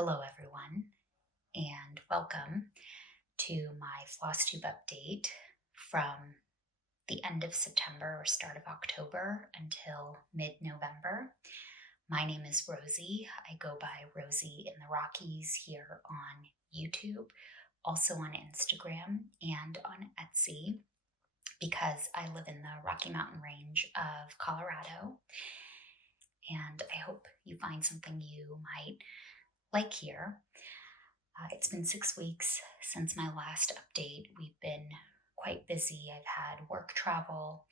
Hello, everyone, and welcome to my Flosstube update from the end of September or start of October until mid-November. My name is Rosie. I go by Rosie in the Rockies here on YouTube, also on Instagram and on Etsy, because I live in the Rocky Mountain range of Colorado. And I hope you find something you might like here. It's been 6 weeks since my last update. We've been quite busy. I've had work travel.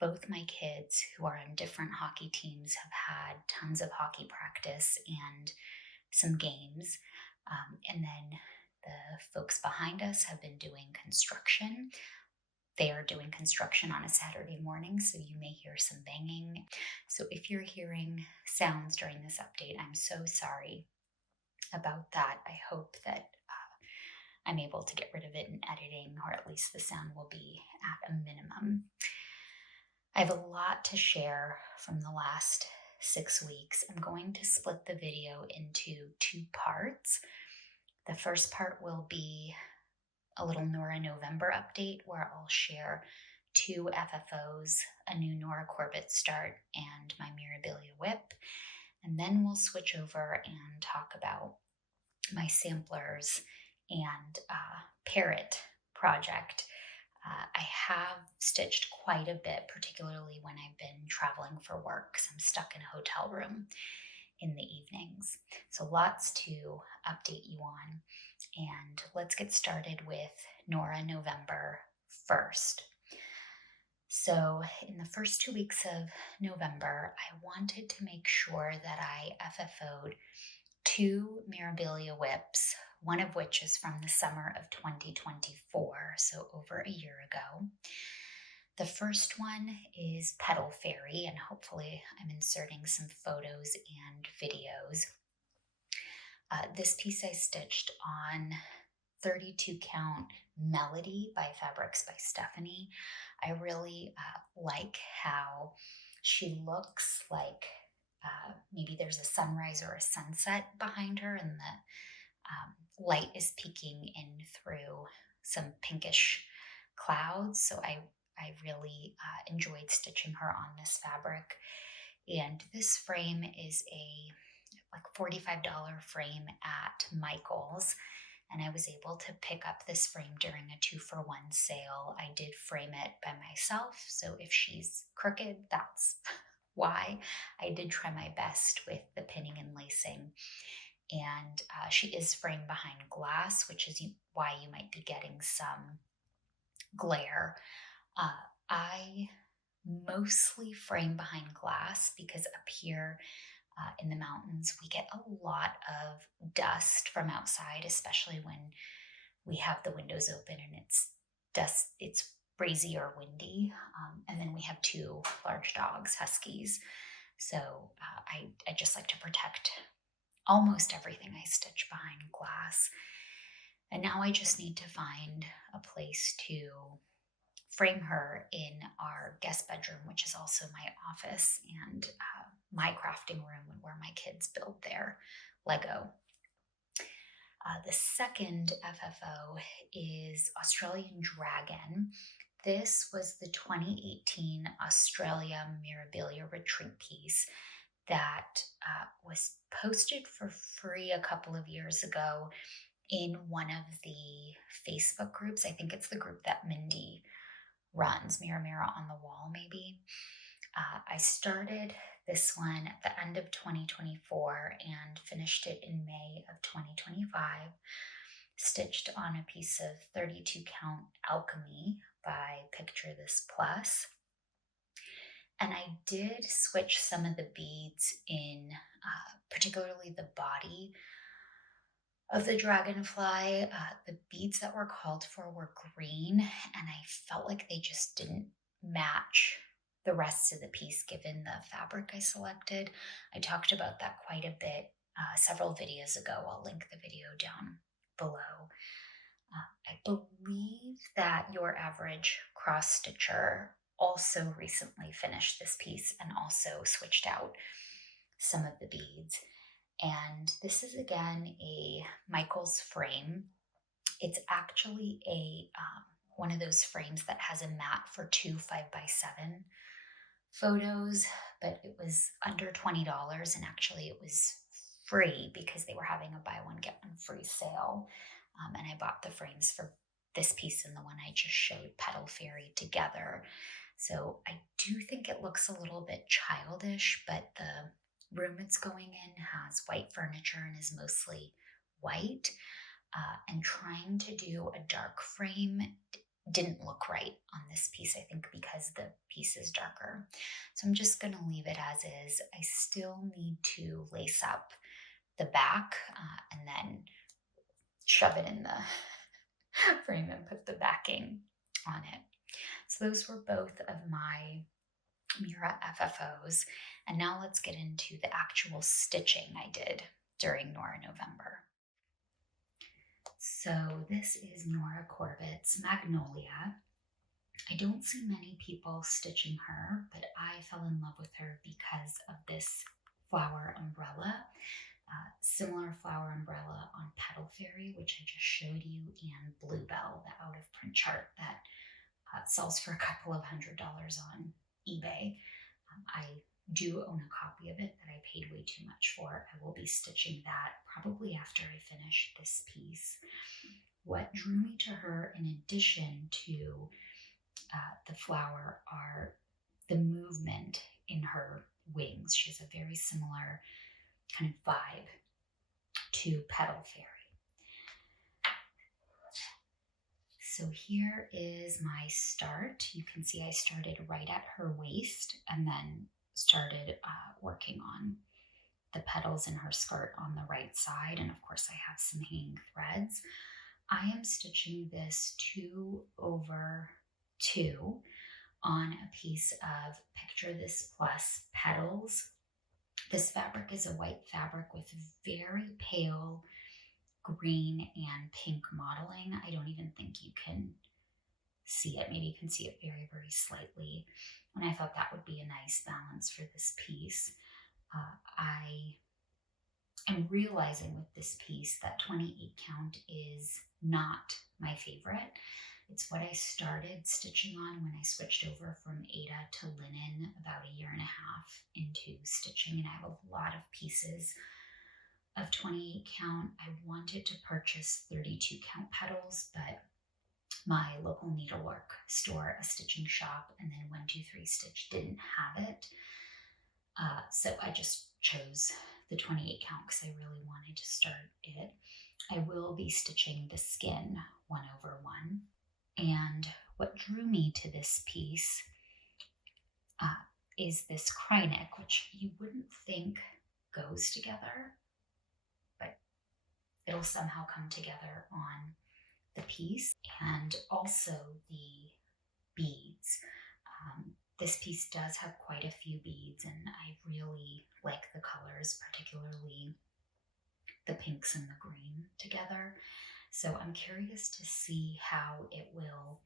Both my kids, who are on different hockey teams, have had tons of hockey practice and some games. And then the folks behind us have been doing construction. They are doing construction on a Saturday morning, so you may hear some banging. So if you're hearing sounds during this update, I'm so sorry about that. I hope that I'm able to get rid of it in editing, or at least the sound will be at a minimum. I have a lot to share from the last 6 weeks. I'm going to split the video into 2 parts. The first part will be a little Nora November update where I'll share 2 FFOs, a new Nora Corbett start, and my Mirabilia whip. And then we'll switch over and talk about my samplers and parrot project. I have stitched quite a bit, particularly when I've been traveling for work because I'm stuck in a hotel room in the evenings. So lots to update you on. And let's get started with Nora November first. So in the first 2 weeks of November, I wanted to make sure that I FFO'd 2 Mirabilia whips, one of which is from the summer of 2024, so over a year ago. The first one is Petal Fairy, and hopefully I'm inserting some photos and videos. This piece I stitched on 32 count Melody by Fabrics by Stephanie. I really like how she looks like maybe there's a sunrise or a sunset behind her, and the light is peeking in through some pinkish clouds. So I really enjoyed stitching her on this fabric. And this frame is a $45 frame at Michael's, and I was able to pick up this frame during a 2-for-1 sale. I did frame it by myself, so if she's crooked, that's why. I did try my best with the pinning and lacing, and she is framed behind glass, which is why you might be getting some glare. I mostly frame behind glass because up here in the mountains, we get a lot of dust from outside, especially when we have the windows open and it's breezy or windy. And then we have 2 large dogs, huskies. So I just like to protect almost everything I stitch behind glass. And now I just need to find a place to frame her in our guest bedroom, which is also my office and my crafting room where my kids build their Lego. The second FFO is Australian Dragon. This was the 2018 Australia Mirabilia retreat piece that was posted for free a couple of years ago in one of the Facebook groups. I think it's the group that Mindy runs, Mirror Mirror on the Wall, maybe. I started this one at the end of 2024 and finished it in May of 2025, stitched on a piece of 32 count Alchemy by Picture This Plus. And I did switch some of the beads in, particularly the body of the dragonfly. The beads that were called for were green, and I felt like they just didn't match the rest of the piece given the fabric I selected. I talked about that quite a bit several videos ago. I'll link the video down below. I believe that Your Average Cross Stitcher also recently finished this piece and also switched out some of the beads. And this is again a Michael's frame. It's actually a one of those frames that has a mat for 2 5x7 photos, but it was under $20, and actually it was free because they were having a buy one get one free sale. And I bought the frames for this piece and the one I just showed, Petal Fairy, together. So I do think it looks a little bit childish, but the room it's going in has white furniture and is mostly white. And trying to do a dark frame didn't look right on this piece, I think, because the piece is darker. So I'm just going to leave it as is. I still need to lace up the back and then shove it in the frame and put the backing on it. So those were both of my Mira FFOs. And now let's get into the actual stitching I did during Nora November. So this is Nora Corbett's Magnolia. I don't see many people stitching her, but I fell in love with her because of this flower umbrella. Similar flower umbrella on Petal Fairy, which I just showed you, and Bluebell, the out of print chart that sells for a couple of $100s on eBay. I do own a copy of it that I paid way too much for. I will be stitching that probably after I finish this piece. What drew me to her, in addition to the flower, are the movement in her wings. She has a very similar kind of vibe to Petal Fairy. So here is my start. You can see I started right at her waist and then started working on the petals in her skirt on the right side. And of course I have some hanging threads. I am stitching this 2 over 2 on a piece of Picture This Plus Petals. This fabric is a white fabric with very pale green and pink modeling. I don't even think you can see it. Maybe you can see it very, very slightly. And I thought that would be a nice balance for this piece. I am realizing with this piece that 28 count is not my favorite. It's what I started stitching on when I switched over from Aida to linen about 1.5 years into stitching, and I have a lot of pieces of 28 count. I wanted to purchase 32 count petals, but my local needlework store, a stitching shop, and then 123 Stitch didn't have it. So I just chose the 28 count because I really wanted to start it. I will be stitching the skin 1 over 1. And what drew me to this piece is this cry neck, which you wouldn't think goes together, but it'll somehow come together on the piece. And also the beads. This piece does have quite a few beads, and I really like the colors, particularly the pinks and the green together. So I'm curious to see how it will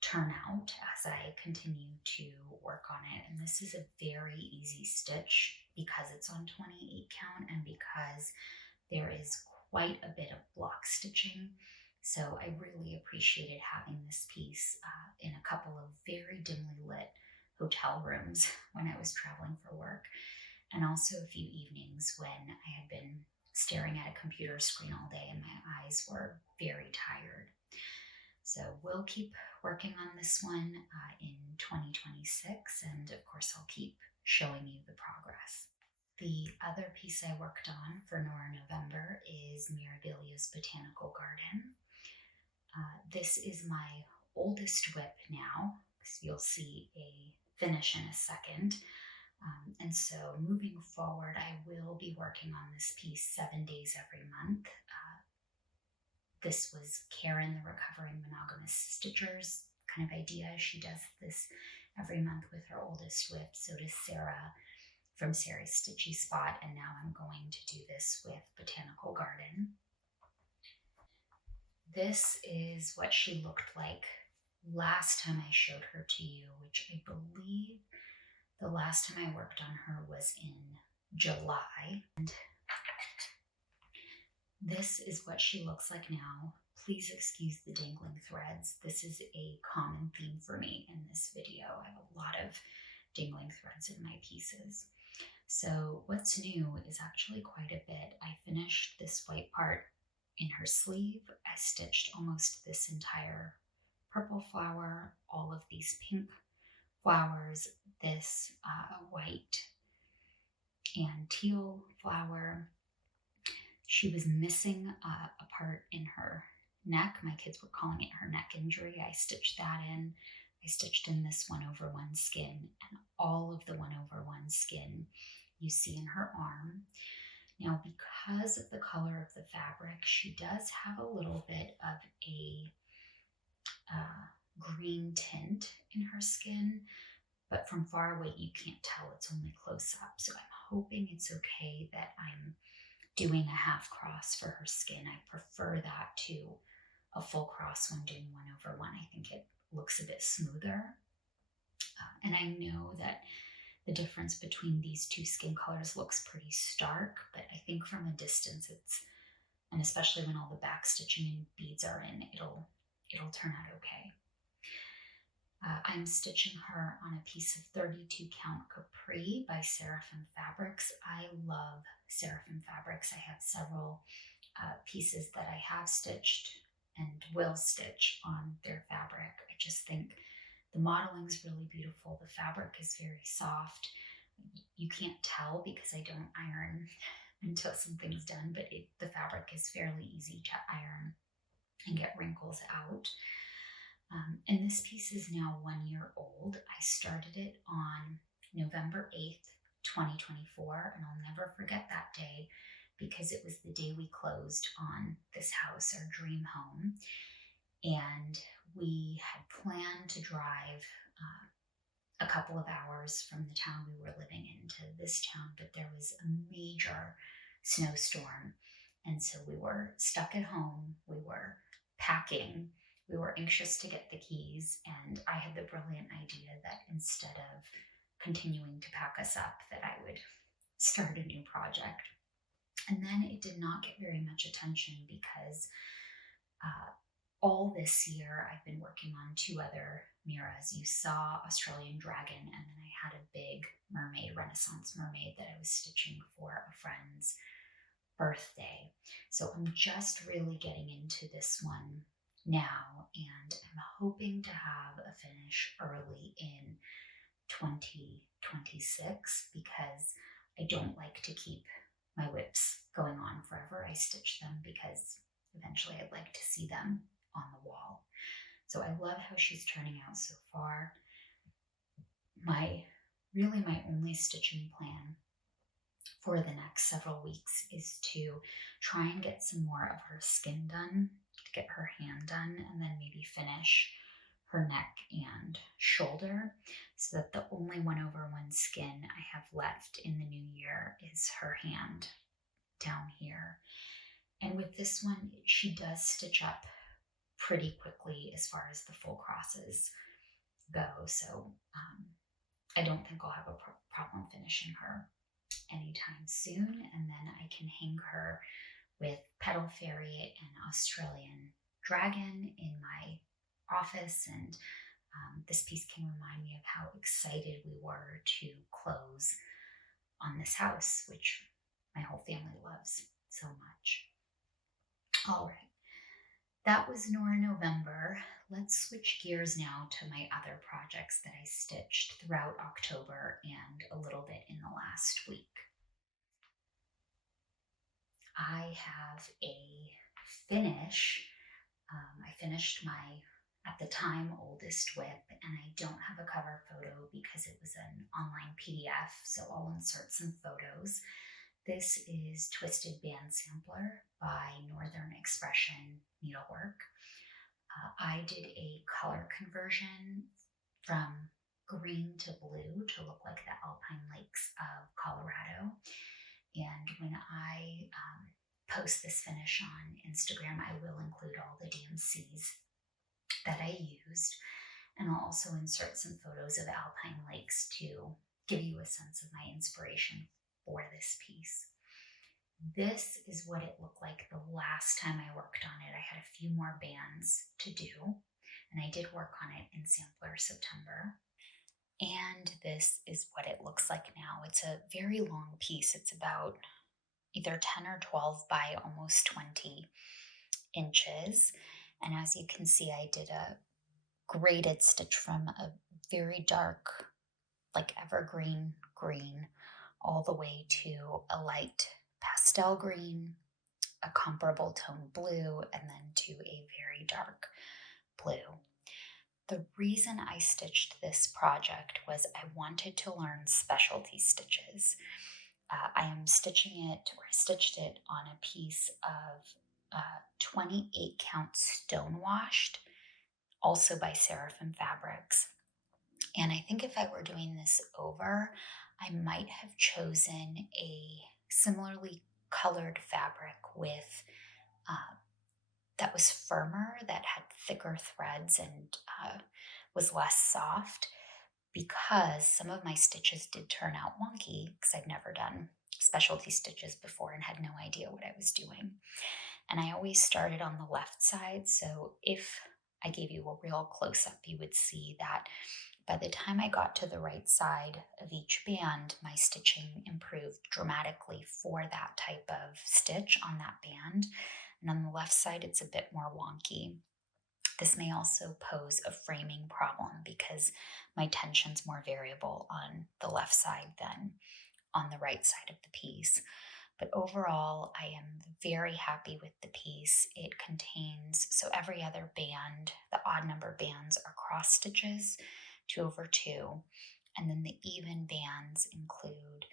turn out as I continue to work on it. And this is a very easy stitch because it's on 28 count and because there is quite a bit of block stitching. So I really appreciated having this piece in a couple of very dimly lit hotel rooms when I was traveling for work, and also a few evenings when I had been staring at a computer screen all day and my eyes were very tired. So we'll keep working on this one in 2026, and of course I'll keep showing you the progress. The other piece I worked on for Nora November is Mirabilia's Botanical Garden. This is my oldest whip now, because you'll see a finish in a second. And so moving forward, I will be working on this piece 7 days every month. This was Karen, the recovering monogamous stitcher's kind of idea. She does this every month with her oldest whip. So does Sarah from Sarah's Stitchy Spot. And now I'm going to do this with Botanical Garden. This is what she looked like last time I showed her to you, which I believe the last time I worked on her was in July. And This is what she looks like now. Please excuse the dangling threads. This is a common theme for me in this video. I have a lot of dangling threads in my pieces. So what's new is actually quite a bit. I finished this white part in her sleeve. I stitched almost this entire purple flower, all of these pink flowers, this white and teal flower. She was missing a part in her neck. My kids were calling it her neck injury. I stitched that in. I stitched in this 1/1 skin, and all of the 1/1 skin you see in her arm. Now, because of the color of the fabric, she does have a little bit of a green tint in her skin, but from far away you can't tell. It's only close up. So I'm hoping it's okay that I'm doing a half cross for her skin. I prefer that to a full cross when doing 1/1. I think it looks a bit smoother. And I know that the difference between these two skin colors looks pretty stark, but I think from a distance and especially when all the back stitching and beads are in, it'll turn out okay. I'm stitching her on a piece of 32 count Capri by Seraphim Fabrics. I love Seraphim Fabrics. I have several pieces that I have stitched and will stitch on their fabric. I just think the modeling is really beautiful. The fabric is very soft. You can't tell because I don't iron until something's done, but the fabric is fairly easy to iron and get wrinkles out. And this piece is now 1 year old. I started it on November 8th, 2024, and I'll never forget that day because it was the day we closed on this house, our dream home. And we had planned to drive a couple of hours from the town we were living in to this town, but there was a major snowstorm. And so we were stuck at home. We were packing. We were anxious to get the keys, and I had the brilliant idea that instead of continuing to pack us up, that I would start a new project. And then it did not get very much attention because all this year I've been working on 2 other Miras. You saw Australian Dragon, and then I had a big mermaid, Renaissance mermaid, that I was stitching for a friend's birthday. So I'm just really getting into this one now, and I'm hoping to have a finish early in 2026 because I don't like to keep my whips going on forever. I stitch them because eventually I'd like to see them on the wall. So I love how she's turning out so far. My only stitching plan for the next several weeks is to try and get some more of her skin done, to get her hand done, and then maybe finish her neck and shoulder, so that the only 1/1 skin I have left in the new year is her hand down here. And with this one, she does stitch up pretty quickly as far as the full crosses go, so I don't think I'll have a problem finishing her anytime soon. And then I can hang her with Petal Fairy and Australian Dragon in my office, and this piece can remind me of how excited we were to close on this house, which my whole family loves so much. All right, that was Nora November. Let's switch gears now to my other projects that I stitched throughout October and a little bit in the last week. I have a finish. I finished my, at the time, oldest whip, and I don't have a cover photo because it was an online PDF, so I'll insert some photos. This is Twisted Band Sampler by Northern Expression Needlework. I did a color conversion from green to blue to look like the Alpine Lakes of Colorado. And when I post this finish on Instagram, I will include all the DMCs that I used. And I'll also insert some photos of Alpine Lakes to give you a sense of my inspiration for this piece. This is what it looked like the last time I worked on it. I had a few more bands to do, and I did work on it in Sampler September. And this is what it looks like now. It's a very long piece. It's about either 10 or 12 by almost 20 inches. And as you can see, I did a graded stitch from a very dark, like evergreen green, all the way to a light pastel green, a comparable tone blue, and then to a very dark blue. The reason I stitched this project was I wanted to learn specialty stitches. I am stitching it, or I stitched it on a piece of 28 count Stonewashed, also by Seraphim Fabrics. And I think if I were doing this over, I might have chosen a similarly colored fabric with that was firmer, that had thicker threads and was less soft, because some of my stitches did turn out wonky because I'd never done specialty stitches before and had no idea what I was doing. And I always started on the left side, so if I gave you a real close-up, you would see that by the time I got to the right side of each band, my stitching improved dramatically for that type of stitch on that band. And on the left side, it's a bit more wonky. This may also pose a framing problem because my tension's more variable on the left side than on the right side of the piece. But overall, I am very happy with the piece. It contains, so every other band, the odd number bands are cross stitches, 2/2, and then the even bands include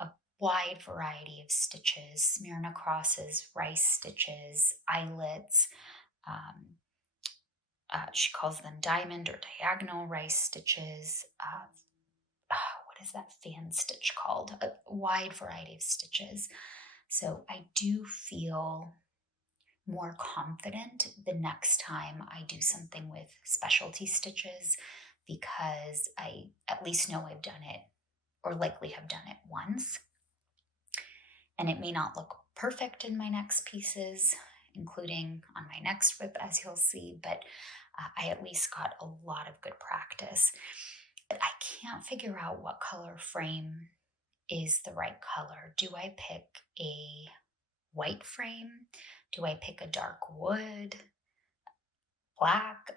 a wide variety of stitches, Smyrna crosses, rice stitches, eyelets. She calls them diamond or diagonal rice stitches. What is that fan stitch called? A wide variety of stitches. So I do feel more confident the next time I do something with specialty stitches, because I at least know I've done it, or likely have done it once. And it may not look perfect in my next pieces, including on my next whip, as you'll see, but I at least got a lot of good practice. But I can't figure out what color frame is the right color. Do I pick a white frame? Do I pick a dark wood? Black?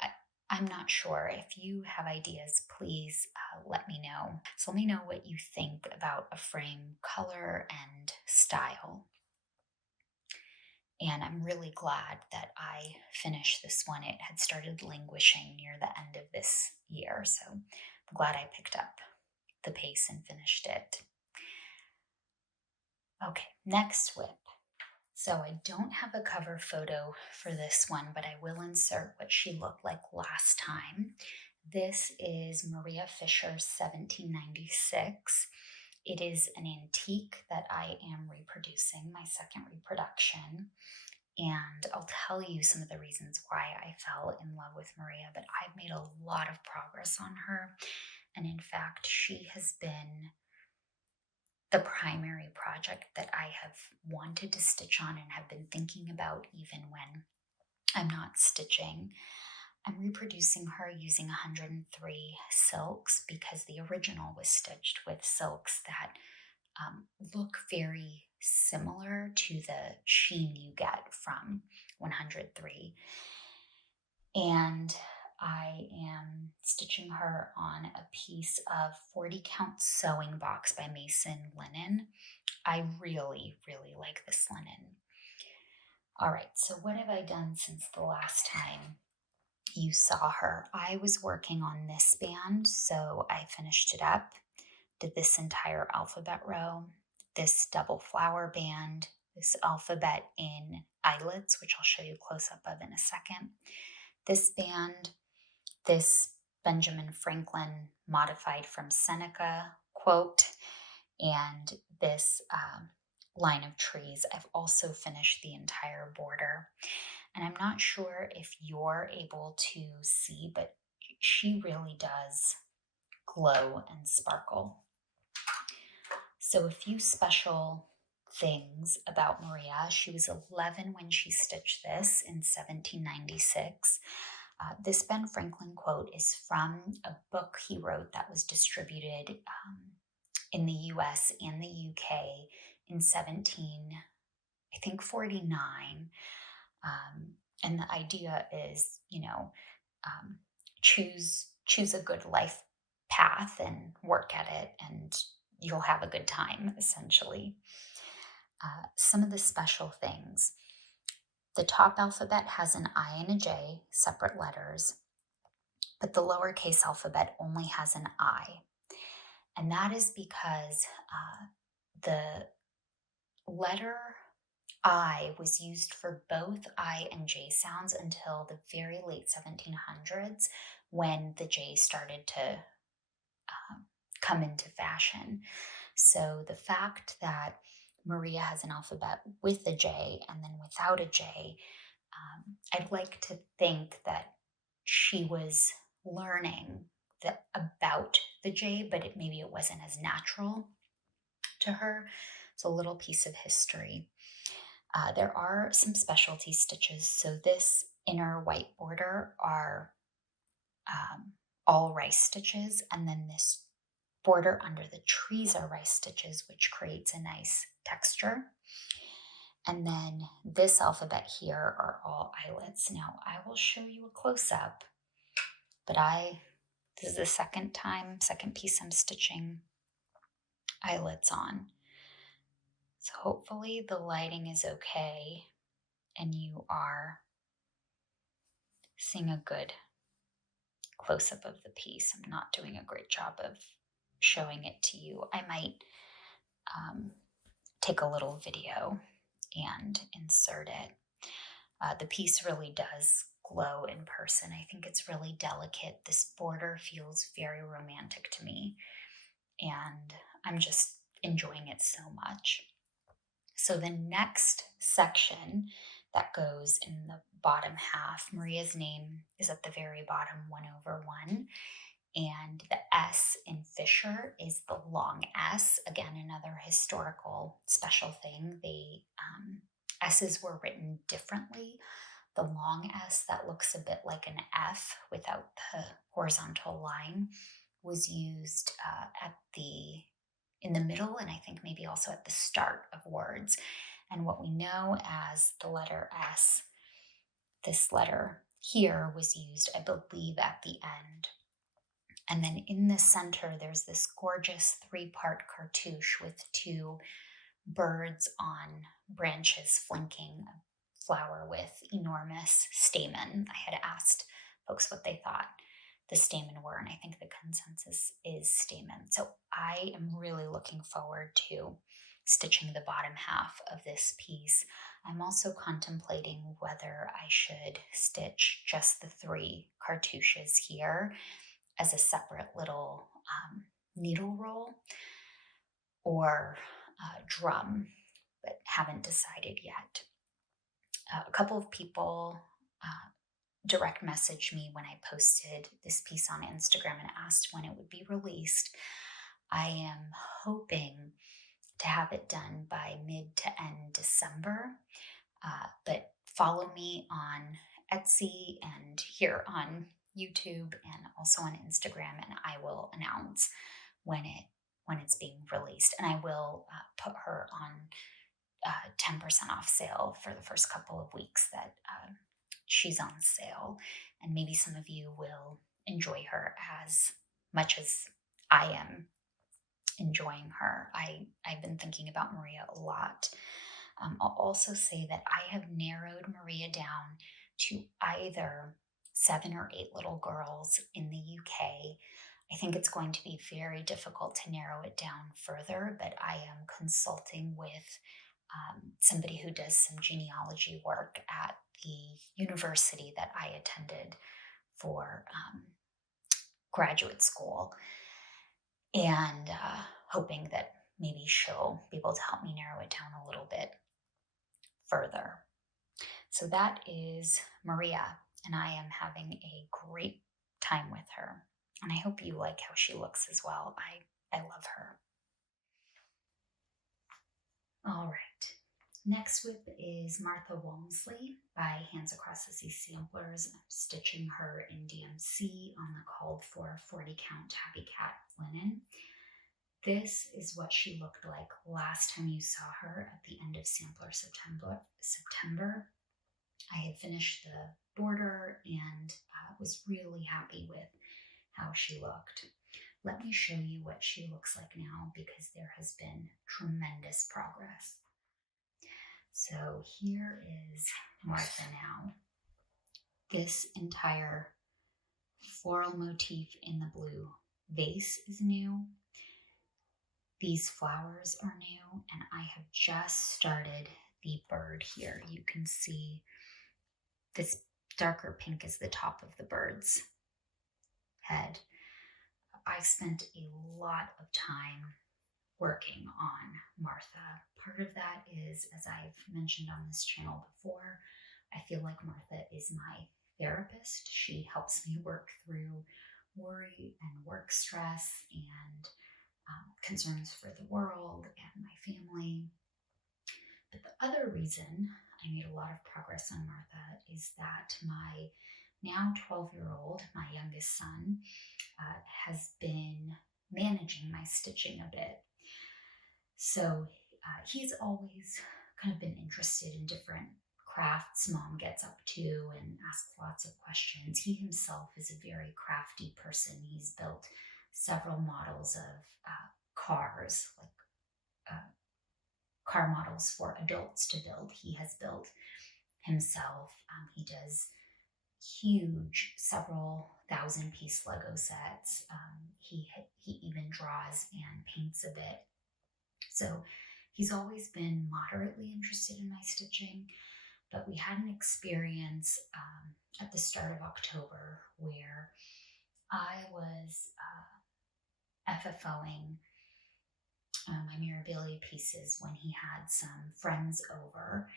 I'm not sure. If you have ideas, please let me know. So let me know what you think about a frame color and style. And I'm really glad that I finished this one. It had started languishing near the end of this year, so I'm glad I picked up the pace and finished it. Okay, next whip. So I don't have a cover photo for this one, but I will insert what she looked like last time. This is Maria Fisher's 1796. It is an antique that I am reproducing, my second reproduction. And I'll tell you some of the reasons why I fell in love with Maria, but I've made a lot of progress on her. And in fact, she has been the primary project that I have wanted to stitch on and have been thinking about even when I'm not stitching. I'm reproducing her using 103 silks because the original was stitched with silks that look very similar to the sheen you get from 103. And I am stitching her on a piece of 40 count sewing box by Mason linen. I really, really like this linen. All right, so what have I done since the last time you saw her? I was working on this band, so I finished it up, did this entire alphabet row, this double flower band, this alphabet in eyelets, which I'll show you a close-up of in a second, this band, this Benjamin Franklin modified from Seneca quote, and this line of trees. I've also finished the entire border. And I'm not sure if you're able to see, but she really does glow and sparkle. So a few special things about Maria. She was 11 when she stitched this in 1796. This Ben Franklin quote is from a book he wrote that was distributed in the US and the UK in 49. And the idea is, choose a good life path and work at it, and you'll have a good time, essentially. Some of the special things. The top alphabet has an I and a J, separate letters, but the lowercase alphabet only has an I. And that is because the letter I was used for both I and J sounds until the very late 1700s, when the J started to come into fashion. So the fact that Maria has an alphabet with a J and then without a J, I'd like to think that she was learning about the J, but maybe it wasn't as natural to her. It's a little piece of history. There are some specialty stitches. So this inner white border are all rice stitches, and then this border under the trees are rice stitches, which creates a nice texture. And then this alphabet here are all eyelets. Now I will show you a close-up, but this is the second piece I'm stitching eyelets on. So hopefully the lighting is okay and you are seeing a good close-up of the piece. I'm not doing a great job of showing it to you. I might take a little video and insert it. The piece really does glow in person. I think it's really delicate. This border feels very romantic to me, and I'm just enjoying it so much. So the next section that goes in the bottom half, Maria's name is at the very bottom, 1/1. And the S in Fisher is the long S. Again, another historical special thing. The S's were written differently. The long S that looks a bit like an F without the horizontal line was used in the middle, and I think maybe also at the start of words. And what we know as the letter S, this letter here, was used, I believe, at the end. And then in the center, there's this gorgeous 3-part cartouche with 2 birds on branches flanking a flower with enormous stamen. I had asked folks what they thought the stamen were, and I think the consensus is stamen. So I am really looking forward to stitching the bottom half of this piece. I'm also contemplating whether I should stitch just the 3 cartouches here as a separate little needle roll or drum, but haven't decided yet. A couple of people direct messaged me when I posted this piece on Instagram and asked when it would be released. I am hoping to have it done by mid to end December, but follow me on Etsy and here on YouTube and also on Instagram, and I will announce when it's being released. And I will put her on 10% off sale for the first couple of weeks that she's on sale, and maybe some of you will enjoy her as much as I am enjoying her. I've been thinking about Maria a lot. I'll also say that I have narrowed Maria down to either 7 or 8 little girls in the UK. I think it's going to be very difficult to narrow it down further, but I am consulting with somebody who does some genealogy work at the university that I attended for graduate school, and hoping that maybe she'll be able to help me narrow it down a little bit further. So that is Maria, and I am having a great time with her, and I hope you like how she looks as well. I love her. All right. Next whip is Martha Walmsley by Hands Across the Sea Samplers. I'm stitching her in DMC on the called for 40 count Tabbycat linen. This is what she looked like last time you saw her at the end of sampler September. I had finished the border and was really happy with how she looked. Let me show you what she looks like now because there has been tremendous progress. So here is Martha now. This entire floral motif in the blue vase is new. These flowers are new, and I have just started the bird here. You can see this darker pink is the top of the bird's head. I spent a lot of time working on Martha. Part of that is, as I've mentioned on this channel before, I feel like Martha is my therapist. She helps me work through worry and work stress and concerns for the world and my family. But the other reason I made a lot of progress on Martha is that my now 12-year-old, my youngest son, has been managing my stitching a bit. So he's always kind of been interested in different crafts Mom gets up to and asks lots of questions. He himself is a very crafty person. He's built several models of cars, like car models for adults to build. He has built himself. He does huge, several 1,000-piece Lego sets. He even draws and paints a bit. So he's always been moderately interested in my stitching, but we had an experience at the start of October where I was FFOing my Mirabilia pieces when he had some friends over,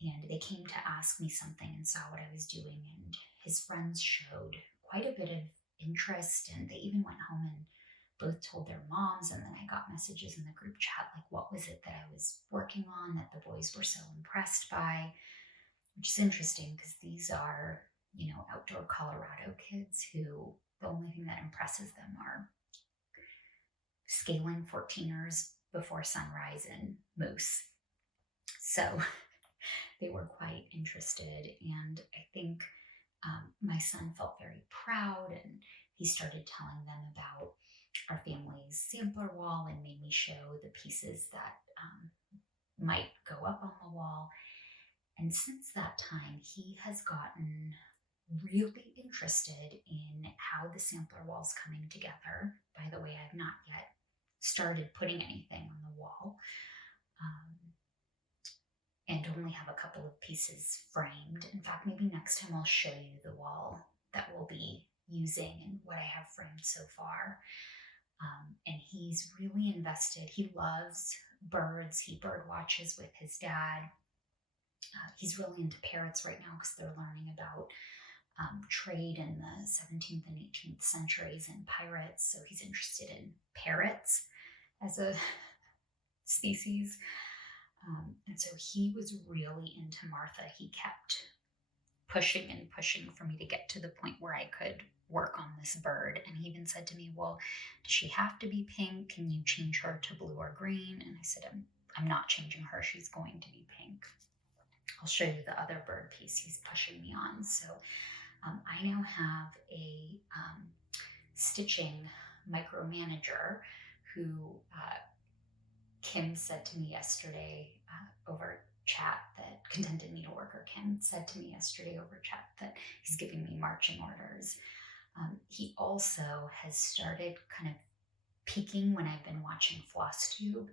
and they came to ask me something and saw what I was doing, and his friends showed quite a bit of interest, and they even went home and both told their moms, and then I got messages in the group chat like, what was it that I was working on that the boys were so impressed by, which is interesting because these are, you know, outdoor Colorado kids who the only thing that impresses them are scaling 14ers before sunrise and moose. So they were quite interested, and I think my son felt very proud, and he started telling them about our family's sampler wall and made me show the pieces that might go up on the wall. And since that time, he has gotten really interested in how the sampler wall's coming together. By the way, I've not yet started putting anything on the wall, and only have a couple of pieces framed. In fact, maybe next time I'll show you the wall that we'll be using and what I have framed so far. And he's really invested. He loves birds. He bird watches with his dad. He's really into parrots right now because they're learning about trade in the 17th and 18th centuries and pirates. So he's interested in parrots as a species. And so he was really into Martha. He kept pushing and pushing for me to get to the point where I could work on this bird. And he even said to me, well, does she have to be pink? Can you change her to blue or green? And I said, I'm not changing her. She's going to be pink. I'll show you the other bird piece he's pushing me on. So I now have a stitching micromanager who Kim said to me yesterday over chat that Contented Needleworker Kim said to me yesterday over chat that he's giving me marching orders. He also has started kind of peeking when I've been watching Flosstube.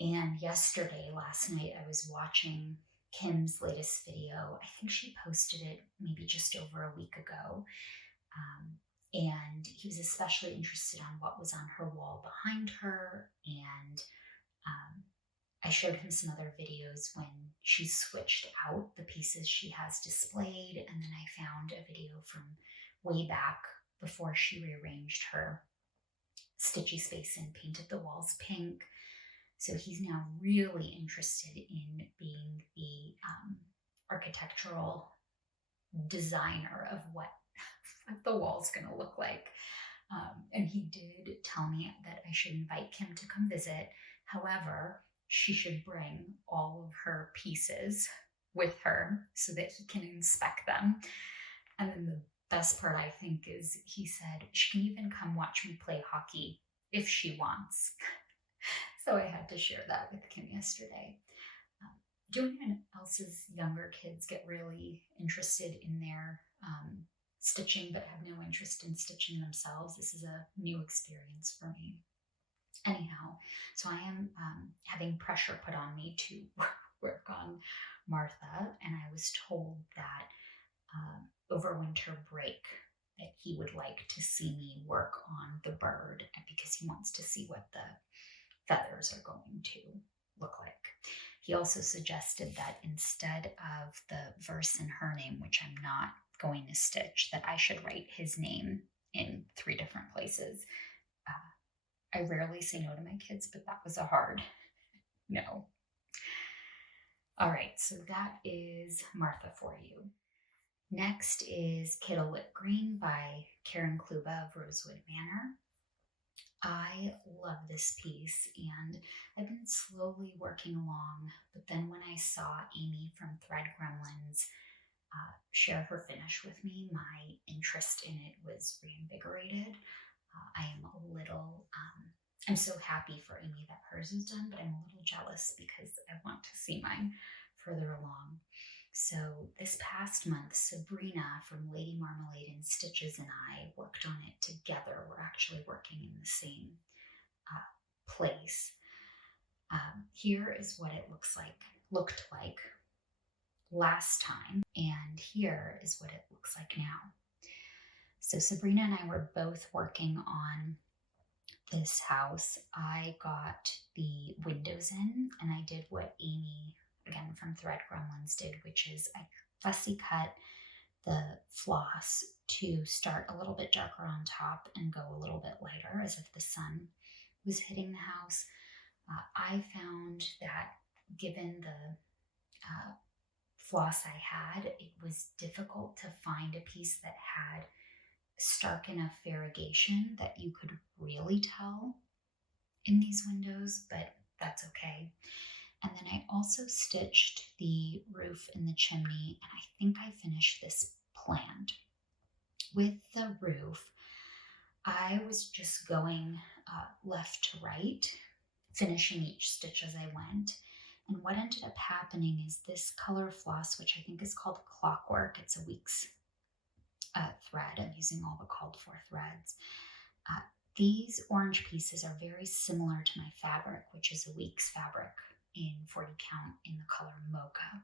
And last night, I was watching Kim's latest video. I think she posted it maybe just over a week ago. And he was especially interested on what was on her wall behind her. And I showed him some other videos when she switched out the pieces she has displayed. And then I found a video from way back before she rearranged her stitchy space and painted the walls pink. So he's now really interested in being the architectural designer of what the wall's going to look like. And he did tell me that I should invite Kim to come visit. However, she should bring all of her pieces with her so that he can inspect them. And then the best part, I think, is he said she can even come watch me play hockey if she wants. So I had to share that with Kim yesterday. Do anyone else's younger kids get really interested in their stitching but have no interest in stitching themselves? This is a new experience for me. Anyhow, so I am having pressure put on me to work on Martha, and I was told that over winter break that he would like to see me work on the bird because he wants to see what the feathers are going to look like. He also suggested that instead of the verse in her name, which I'm not going to stitch, that I should write his name in 3 different places. I rarely say no to my kids, but that was a hard no. All right, so that is Martha for you. Next is Cittlewick Green by Karen Kluba of Rosewood Manor. I love this piece, and I've been slowly working along, but then when I saw Aimee from Thread Gremlins share her finish with me, my interest in it was reinvigorated. I am a little, I'm so happy for Aimee that hers is done, but I'm a little jealous because I want to see mine further along. So this past month, Sabrina from Lady Marmalade and Stitches and I worked on it together. We're actually working in the same place. Here is what it looked like last time, and here is what it looks like now. So Sabrina and I were both working on this house. I got the windows in, and I did what Aimee, again from Thread Gremlins, did, which is I fussy cut the floss to start a little bit darker on top and go a little bit lighter as if the sun was hitting the house. I found that given the floss I had, it was difficult to find a piece that had stark enough variegation that you could really tell in these windows, but that's okay. And then I also stitched the roof and the chimney, and I think I finished this planned. With the roof, I was just going left to right, finishing each stitch as I went. And what ended up happening is this color floss, which I think is called Clockwork, it's a week's thread. I'm using all the called for threads. These orange pieces are very similar to my fabric, which is a week's fabric in 40 count in the color Mocha.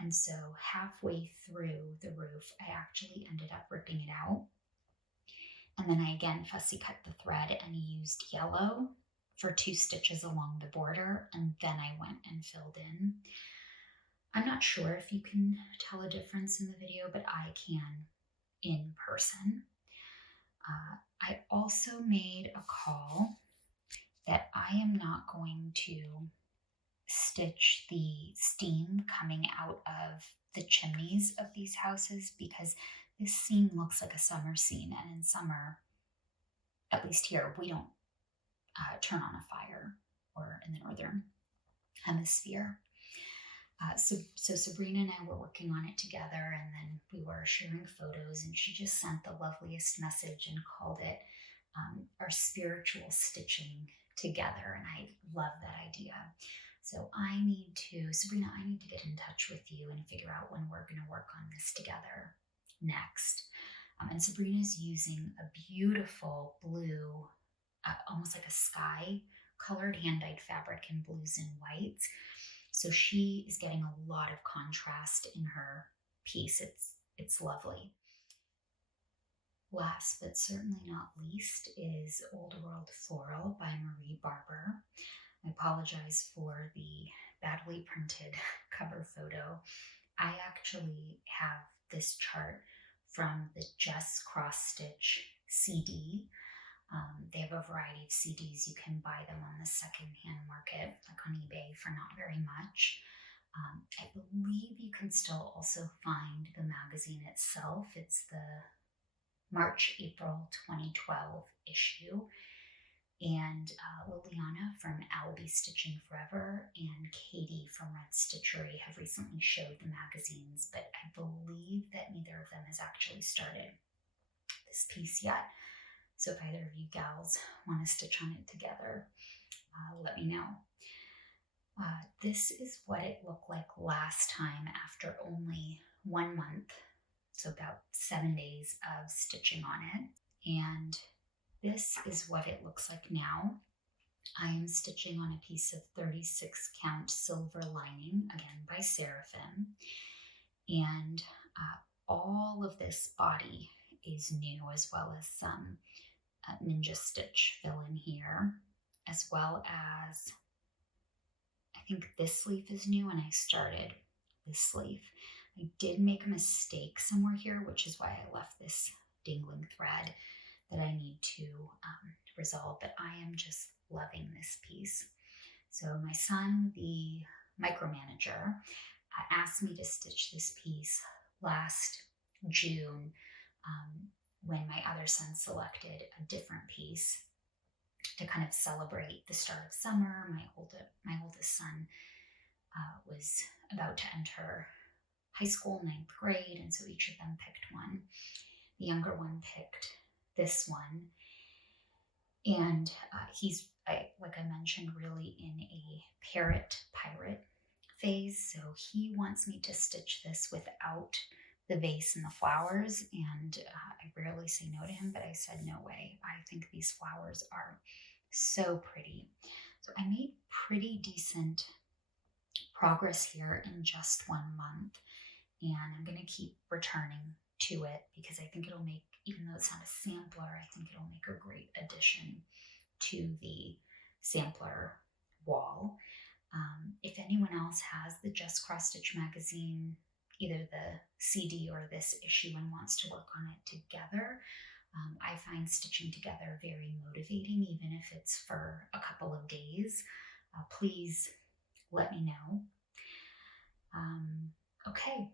And so halfway through the roof, I actually ended up ripping it out. And then I again fussy cut the thread and used yellow for 2 stitches along the border, and then I went and filled in. I'm not sure if you can tell a difference in the video, but I can in person. I also made a call that I am not going to stitch the steam coming out of the chimneys of these houses because this scene looks like a summer scene, and in summer, at least here, we don't turn on a fire, or in the Northern Hemisphere. So Sabrina and I were working on it together, and then we were sharing photos, and she just sent the loveliest message and called it our spiritual stitching together, and I love that idea. So Sabrina, I need to get in touch with you and figure out when we're going to work on this together next. And Sabrina's using a beautiful blue, almost like a sky colored hand-dyed fabric in blues and whites. So she is getting a lot of contrast in her piece. It's lovely. Last but certainly not least is Old World Floral by Barber. I apologize for the badly printed cover photo. I actually have this chart from the Just Cross Stitch CD. They have a variety of CDs. You can buy them on the secondhand market, like on eBay, for not very much. I believe you can still also find the magazine itself. It's the March-April 2012 issue. And Liliana from I'll Be Stitching Forever and Katie from Red Stitchery have recently showed the magazines, but I believe that neither of them has actually started this piece yet. So if either of you gals want to stitch on it together, let me know. This is what it looked like last time after only 1 month, so about 7 days of stitching on it. And this is what it looks like now. I am stitching on a piece of 36 count silver lining, again by Seraphim. And all of this body is new, as well as some ninja stitch fill in here, as well as I think this sleeve is new, and I started this sleeve. I did make a mistake somewhere here, which is why I left this dangling thread that I need to resolve, but I am just loving this piece. So my son, the micromanager, asked me to stitch this piece last June when my other son selected a different piece to kind of celebrate the start of summer. My oldest son was about to enter high school, 9th grade, and so each of them picked one. The younger one picked this one, and he's, like I mentioned, really in a pirate phase, so he wants me to stitch this without the vase and the flowers, and I rarely say no to him, but I said no way. I think these flowers are so pretty. So I made pretty decent progress here in just 1 month, and I'm going to keep returning to it because I think it'll make, even though it's not a sampler, I think it'll make a great addition to the sampler wall. If anyone else has the Just Cross Stitch magazine, either the CD or this issue, and wants to work on it together, I find stitching together very motivating, even if it's for a couple of days. Please let me know. Okay,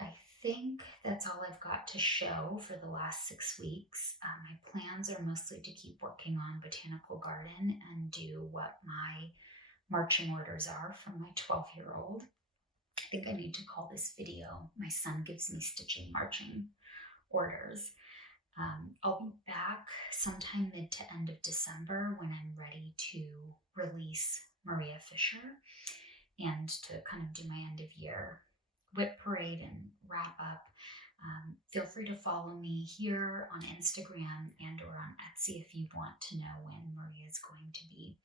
I think that's all I've got to show for the last 6 weeks. My plans are mostly to keep working on Botanical Garden and do what my marching orders are from my 12-year-old. I think I need to call this video "My Son Gives Me Stitching Marching Orders." I'll be back sometime mid to end of December when I'm ready to release Maria Fisher and to kind of do my end of year whip parade and wrap up. Feel free to follow me here on Instagram and or on Etsy if you want to know when Maria is going to be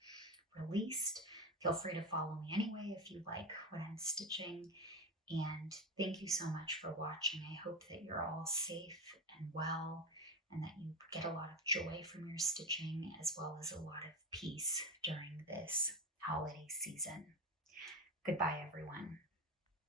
released. Feel free to follow me anyway if you like what I'm stitching. And thank you so much for watching. I hope that you're all safe and well, and that you get a lot of joy from your stitching, as well as a lot of peace during this holiday season. Goodbye, everyone.